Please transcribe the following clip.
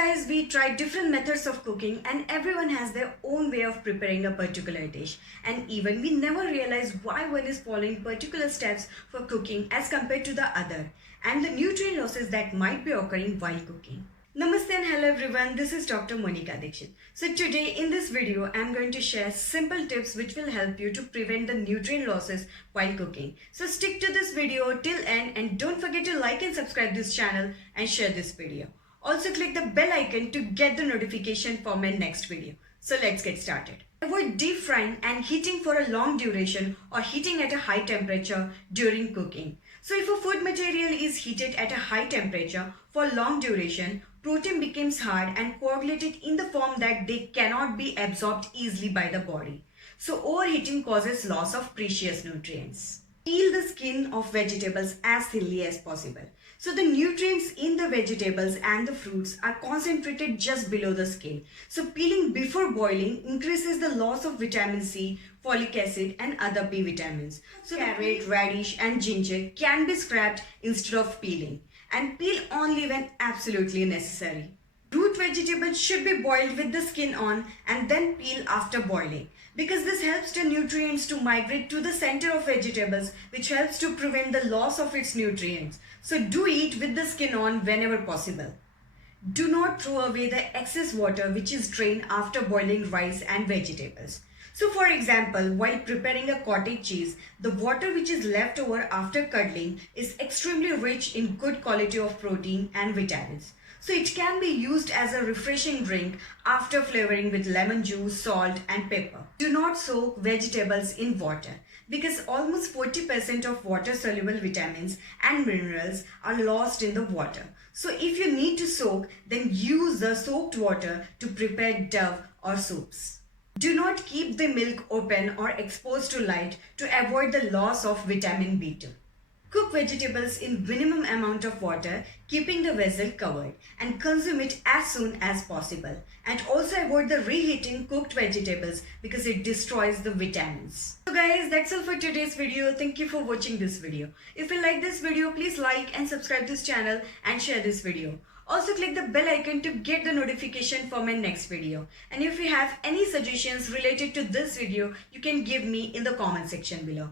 guys, we try different methods of cooking and everyone has their own way of preparing a particular dish. And even we never realize why one is following particular steps for cooking as compared to the other and the nutrient losses that might be occurring while cooking. Namaste and hello everyone, this is Dr. Monika Dixit. So today in this video, I am going to share simple tips which will help you to prevent the nutrient losses while cooking. So stick to this video till end and don't forget to like and subscribe this channel and share this video. Also click the bell icon to get the notification for my next video. So let's get started. Avoid deep frying and heating for a long duration or heating at a high temperature during cooking. So if a food material is heated at a high temperature for long duration, protein becomes hard and coagulated in the form that they cannot be absorbed easily by the body. So overheating causes loss of precious nutrients. Peel the skin of vegetables as thinly as possible. So the nutrients in the vegetables and the fruits are concentrated just below the skin. So peeling before boiling increases the loss of vitamin C, folic acid and other B vitamins. So carrot, radish and ginger can be scrapped instead of peeling. And peel only when absolutely necessary. Root vegetables should be boiled with the skin on and then peel after boiling, because this helps the nutrients to migrate to the center of vegetables, which helps to prevent the loss of its nutrients. So do eat with the skin on whenever possible. Do not throw away the excess water which is drained after boiling rice and vegetables. So for example, while preparing a cottage cheese, the water which is left over after curdling is extremely rich in good quality of protein and vitamins. So it can be used as a refreshing drink after flavoring with lemon juice, salt and pepper. Do not soak vegetables in water, because almost 40% of water-soluble vitamins and minerals are lost in the water. So if you need to soak, then use the soaked water to prepare dough or soups. Do not keep the milk open or exposed to light to avoid the loss of vitamin B2. Cook vegetables in minimum amount of water, keeping the vessel covered, and consume it as soon as possible. And also avoid the reheating cooked vegetables because it destroys the vitamins. So guys, that's all for today's video. Thank you for watching this video. If you like this video, please like and subscribe this channel and share this video. Also click the bell icon to get the notification for my next video. And if you have any suggestions related to this video, you can give me in the comment section below.